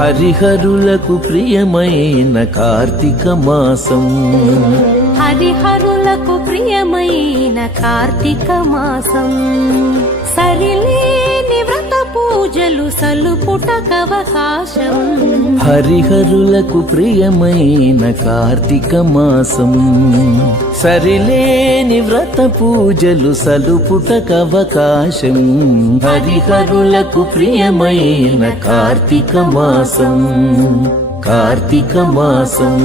హరిహరులకు ప్రియమైన కార్తీక మాసం, హరిహరులకు ప్రియమైన కార్తీక మాసం, సరిలేని వ్రత పూజలు సలుపుటకవకాశం. హరిహరులకు ప్రియమైన కార్తీక మాసం, సరిలేని వ్రత పూజలు సలుపుటకవకాశం. హరిహరులకు ప్రియమైన కార్తీక మాసం, కార్తీక మాసం.